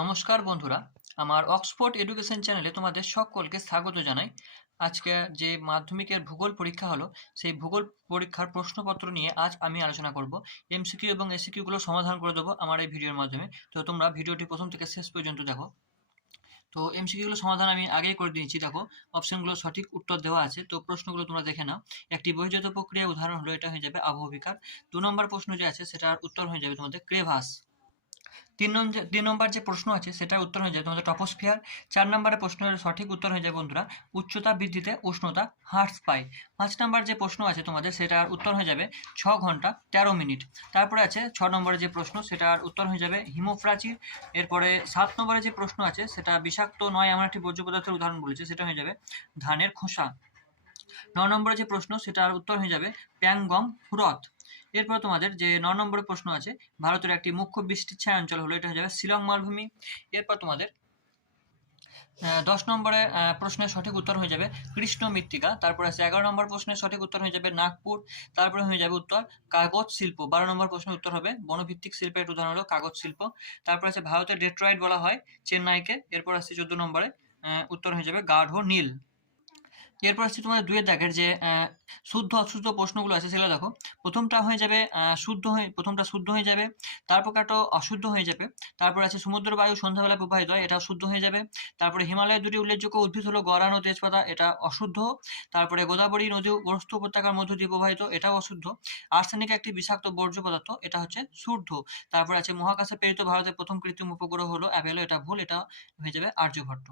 নমস্কার বন্ধুরা, আমার অক্সফোর্ড এডুকেশন চ্যানেলে তোমাদের সকলকে স্বাগত জানাই। আজকে যে মাধ্যমিকের ভূগোল পরীক্ষা হলো, সেই ভূগোল পরীক্ষার প্রশ্নপত্র নিয়ে আজ আমি আলোচনা করব। এমসিকিউ এবং এসিকিউগুলো সমাধান করে দেবো আমার এই ভিডিওর মাধ্যমে। তো তোমরা ভিডিওটি প্রথম থেকে শেষ পর্যন্ত দেখো। তো এমসিকিউগুলো সমাধান আমি আগেই করে দিয়েছি, দেখো। অপশনগুলো সঠিক উত্তর দেওয়া আছে, তো প্রশ্নগুলো তোমরা দেখে নাও। একটি বহির্জাত প্রক্রিয়া উদাহরণ হলো, এটা হয়ে যাবে আবহবিকার দু নম্বর প্রশ্ন যে আছে, সেটার উত্তর হয়ে যাবে তোমাদের ক্রেভাস। তিন নম্বর তিন নম্বর যে প্রশ্ন আছে, সেটার উত্তর হয়ে যাবে তোমাদের টপোস্ফিয়ার। চার নম্বরের প্রশ্নের সঠিক উত্তর হয়ে যাবে বন্ধুরা, উচ্চতা বৃদ্ধিতে উষ্ণতা হ্রাস পায়। পাঁচ নম্বর যে প্রশ্ন আছে তোমাদের, সেটার উত্তর হয়ে যাবে ছ ঘণ্টা তেরো মিনিট। তারপরে আছে ছ নম্বরের যে প্রশ্ন, সেটার উত্তর হয়ে যাবে হিমোপ্রাচীর। এরপরে সাত নম্বরে যে প্রশ্ন আছে, সেটা বিষাক্ত নয় এমন একটি বর্জ্য পদার্থের উদাহরণ বলেছে, সেটা হয়ে যাবে ধানের খোসা। ন নম্বরে যে প্রশ্ন, সেটার উত্তর হয়ে যাবে প্যাংগং হ্রদ এরপর তোমাদের যে ন নম্বরের প্রশ্ন আছে, ভারতের একটি মুখ্য বৃষ্টির ছায়া অঞ্চল হলো, এটা হয়ে যাবে শিলং মালভূমি। এরপর তোমাদের দশ নম্বরে প্রশ্নের সঠিক উত্তর হয়ে যাবে কৃষ্ণ মৃত্তিকা, তারপর আছে এগারো নম্বর প্রশ্নের সঠিক উত্তর হয়ে যাবে নাগপুর, তারপরে হয়ে যাবে উত্তর কাগজ শিল্প, বারো নম্বর প্রশ্নের উত্তর হবে বনভিত্তিক শিল্পের একটা উদাহরণ হলো কাগজ শিল্প, তারপর আছে ভারতের ডেট্রয়েড বলা হয় চেন্নাইকে, এরপর আছে চোদ্দ নম্বরে উত্তর হয়ে যাবে গাঢ় নীল। এরপর আসছে তোমাদের দুয়ের দাগের যে শুদ্ধ অশুদ্ধ প্রশ্নগুলো আছে সেগুলো দেখো। প্রথমটা হয়ে যাবে শুদ্ধ হয়ে, প্রথমটা শুদ্ধ হয়ে যাবে, তারপর একটা অশুদ্ধ হয়ে যাবে, তারপর আছে সমুদ্র বায়ু সন্ধ্যাবেলা প্রবাহিত হয় এটা শুদ্ধ হয়ে যাবে, তারপরে হিমালয়ের দুটি উল্লেখযোগ্য উদ্ভিদ হলো গরান ও তেজপাতা, এটা অশুদ্ধ, তারপরে গোদাবরী নদী গ্রস্ত উপত্যকার মধ্য দিয়ে প্রবাহিত, এটাও অশুদ্ধ, আর্সেনিক একটি বিষাক্ত বর্জ্য পদার্থ, এটা হচ্ছে শুদ্ধ, তারপর আছে মহাকাশে প্রেরিত ভারতের প্রথম কৃত্রিম উপগ্রহ হলো অ্যাভেলো, এটা ভুল, এটা হয়ে যাবে আর্যভট্ট।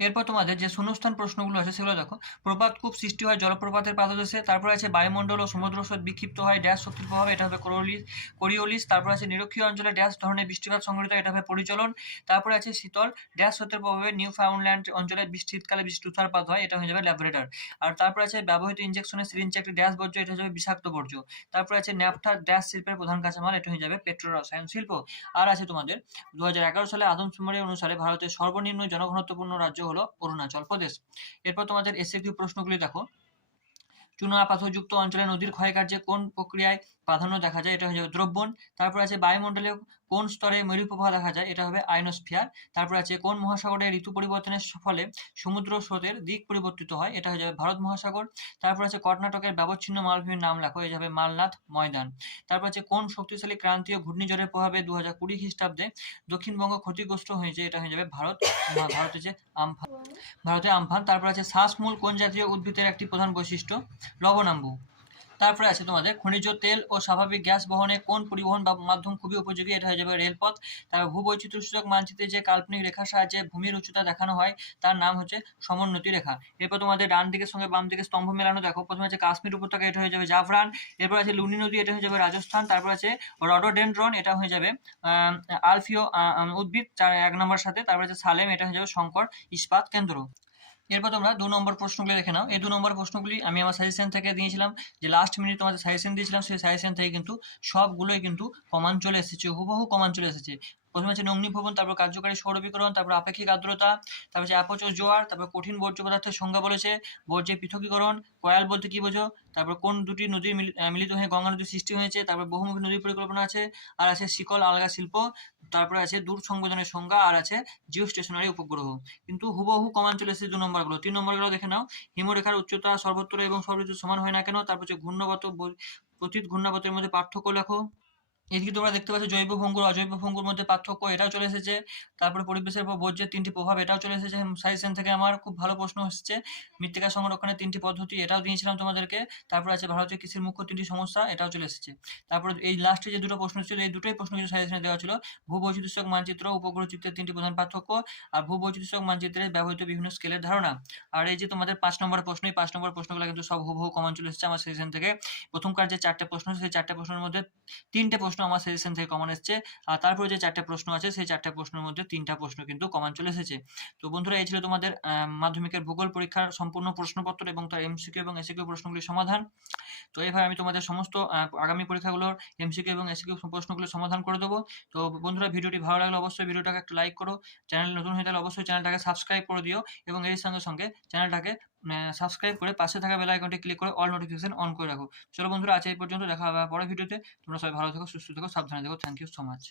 এরপর তোমাদের যে শূন্যস্থান প্রশ্নগুলো আছে সেগুলো দেখো। প্রপাত খুব সৃষ্টি হয় জলপ্রপাতের পাদদেশে, তারপর আছে বায়ুমণ্ডল ও সমুদ্র স্রোত বিক্ষিপ্ত হয় ড্যাশ শক্তির প্রভাবে, এটা হবে কোরিওলিস কোরিওলিস, তারপর আছে নিরক্ষীয় অঞ্চলে ড্যাশ ধরনের বৃষ্টিপাত সংঘটিত, এটা হবে পরিচলন, তারপরে আছে শীতল, ড্যাশ স্রোতের প্রভাবে নিউ ফাউন্ডল্যান্ড অঞ্চলে শীতকালে বৃষ্টি তুষারপাত হয়, এটা হয়ে যাবে ল্যাবরেটর। আর তারপর আছে ব্যবহৃত ইঞ্জেকশনের সিরিঞ্জ একটি ড্যাশ বর্জ্য, এটা হয়ে যাবে বিষাক্ত বর্জ্য। তারপর আছে ন্যাপথা ড্যাশ শিল্পের প্রধান কাঁচামাল, এটা হয়ে যাবে পেট্রো রসায়ন শিল্প। আর আছে তোমাদের দু হাজার এগারো সালে আদমশুমারি অনুসারে ভারতের সর্বনিম্ন জনঘনত্বপূর্ণ রাজ্য হলো অরুণাচল প্রদেশ। এরপর তোমাদের এসএ কিউ প্রশ্নগুলি দেখো। চুনা পাথরযুক্ত অঞ্চলে নদীর ক্ষয়কার্যে কোন প্রক্রিয়ায় প্রাধান্য দেখা যায়, এটা হয়ে যাবে দ্রবণ তারপর আছে বায়ুমণ্ডলে কোন স্তরে মেরুপ্রবাহ দেখা যায়, এটা হবে আইনোস্ফিয়ার। তারপর আছে কোন মহাসাগরে ঋতু পরিবর্তনের ফলে সমুদ্র স্রোতের দিক পরিবর্তিত হয়, এটা হয়ে যাবে ভারত মহাসাগর। তারপর আছে কর্ণাটকের ব্যবচ্ছিন্ন মালভূমির নাম লেখো এই যাবে মালনাথ ময়দান। তারপর আছে কোন শক্তিশালী ক্রান্তীয় ঘূর্ণিঝড়ের প্রভাবে দু হাজার কুড়ি খ্রিস্টাব্দে দক্ষিণবঙ্গ ক্ষতিগ্রস্ত হয়েছে, এটা হয়ে যাবে ভারত। ভারতের যে আমফান। ভারতে আমফান। তারপর আছে শ্বাসমূল কোন জাতীয় উদ্ভিদের একটি প্রধান বৈশিষ্ট্য? লবণাম্বু। তারপরে আছে তোমাদের খনিজ তেল ও স্বাভাবিক গ্যাস বহনে কোন পরিবহন বা মাধ্যম খুবই উপযোগী? এটা হয়ে যাবে রেলপথ। তারপর ভূবৈচিত্র্য সূচক মানচিত্রে যে কাল্পনিক রেখার সাহায্যে ভূমির উচ্চতা দেখানো হয়, তার নাম হচ্ছে সমোন্নতি রেখা। এরপর তোমাদের ডান দিকের সঙ্গে বাম দিকে স্তম্ভ মেলানো। দেখো, প্রথমে আছে কাশ্মীর উপত্যকা, এটা হয়ে যাবে জাফরান। এরপর আছে লুনি নদী, এটা হয়ে যাবে রাজস্থান। তারপর আছে রডোডেন্ড্রন, এটা হয়ে যাবে আলফিও উদ্ভিদ, চার এক নম্বর সাথে। তারপর আছে সালেম, এটা হয়ে যাবে শঙ্কর ইস্পাত কেন্দ্র। এরপর তোমরা দু নম্বর প্রশ্নগুলি দেখে নাও। এই দু নম্বর প্রশ্নগুলি আমি আমার সাজেশন থেকে দিয়েছিলাম। যে লাস্ট মিনিট তোমাদের সাজেশন দিয়েছিলাম, সেই সাজেশন থেকে কিন্তু সবগুলোই কিন্তু কমান চলে এসেছে, হুবহু কমান চলে এসেছে। প্রথমে আছে নগ্নিভবন তারপর কার্যকারী সৌরবিকরণ তারপর আপেক্ষিক আর্দ্রতা, তারপর অ্যাপোচো জোয়ার, তারপর কঠিন বর্জ্য পদার্থের সংজ্ঞা বলেছে বর্জ্যের পৃথকীকরণ, কয়াল বলতে কি বোঝো, তারপর কোন দুটি নদী মিলিত হয়ে গঙ্গা নদীর সৃষ্টি হয়েছে, তারপর বহুমুখী নদীর পরিকল্পনা আছে, আর আছে শিকল আলগা শিল্প, তারপরে আছে দূর সংবেদনের সংজ্ঞা, আর আছে জিও স্টেশনারি উপগ্রহ। কিন্তু হুবহু কমান চলে এসেছে দু নম্বরগুলো, তিন নম্বরগুলো দেখে নাও, হিমরেখার উচ্চতা সর্বত্র এবং সর্বোচ্চ সমান হয় না কেন, তারপর হচ্ছে ঘূর্ণাবত প্রতীত ঘূর্ণাবতের মধ্যে পার্থক্য লেখো। এদিকে তোমরা দেখতে পাচ্ছ জৈব ভঙ্গুর, অজৈব ভঙ্গুর মধ্যে পার্থক্য এটাও চলে এসেছে। তারপরে পরিবেশের উপর বর্জ্যের তিনটি প্রভাব এটাও চলে এসেছে। সাজেশন থেকে আমার খুব ভালো প্রশ্ন এসেছে। মৃত্তিকা সংরক্ষণের তিনটি পদ্ধতি এটাও দিয়েছিলাম তোমাদেরকে। তারপর আছে ভারতীয় কৃষির মুখ্য তিনটি সমস্যা এটাও চলে এসেছে। তারপরে এই লাস্টে যে দুটো প্রশ্ন ছিল, এই দুটোই প্রশ্ন কিন্তু সাজেশনে দেওয়া ছিল। ভূবৈচিত্র্যক মানচিত্র উপগ্রহ চিত্রের তিনটি প্রধান পার্থক্য আর ভূবৈচিত্র্যক মানচিত্রে ব্যবহৃত বিভিন্ন স্কেলের ধারণা। আর এই যে তোমাদের পাঁচ নম্বর প্রশ্ন, এই পাঁচ নম্বর প্রশ্নগুলো কিন্তু সব হুবহু কমন চলে এসেছে আমার সাজেশন থেকে। প্রথমকার যে চারটে প্রশ্ন, সেই চারটে প্রশ্নের মধ্যে তিনটে প্রশ্ন আমার সাজেশন থেকে কমন এসেছে। আর তারপরে যে চারটে প্রশ্ন আছে, সেই চারটে প্রশ্নের মধ্যে তিনটা প্রশ্ন কিন্তু কমন চলে এসেছে। তো বন্ধুরা, এই ছিল তোমাদের মাধ্যমিকের ভূগোল পরীক্ষার সম্পূর্ণ প্রশ্নপত্র এবং তার এমসিকিউ এবং এসিকিউ প্রশ্নগুলির সমাধান। তো এইভাবে আমি তোমাদের সমস্ত আগামী পরীক্ষাগুলোর এমসিকিউ এবং এসিকিউ প্রশ্নগুলো সমাধান করে দেবো। তো বন্ধুরা, ভিডিওটি ভালো লাগলে অবশ্যই ভিডিওটাকে একটা লাইক করো। চ্যানেল নতুন হয়ে গেলে অবশ্যই চ্যানেলটাকে সাবস্ক্রাইব করে দিও এবং এর সঙ্গে সঙ্গে চ্যানেলটাকে সাবস্ক্রাইব করে পাশে থাকা বেল আইকনটি ক্লিক করে অল নোটিফিকেশন অন করে রাখো। চলো বন্ধুরা, আজ এই পর্যন্ত দেখা হবে পরের ভিডিওতে তোমরা সবাই ভালো থেকো, সুস্থ থেকো, সাবধানে থেকো। Thank you so much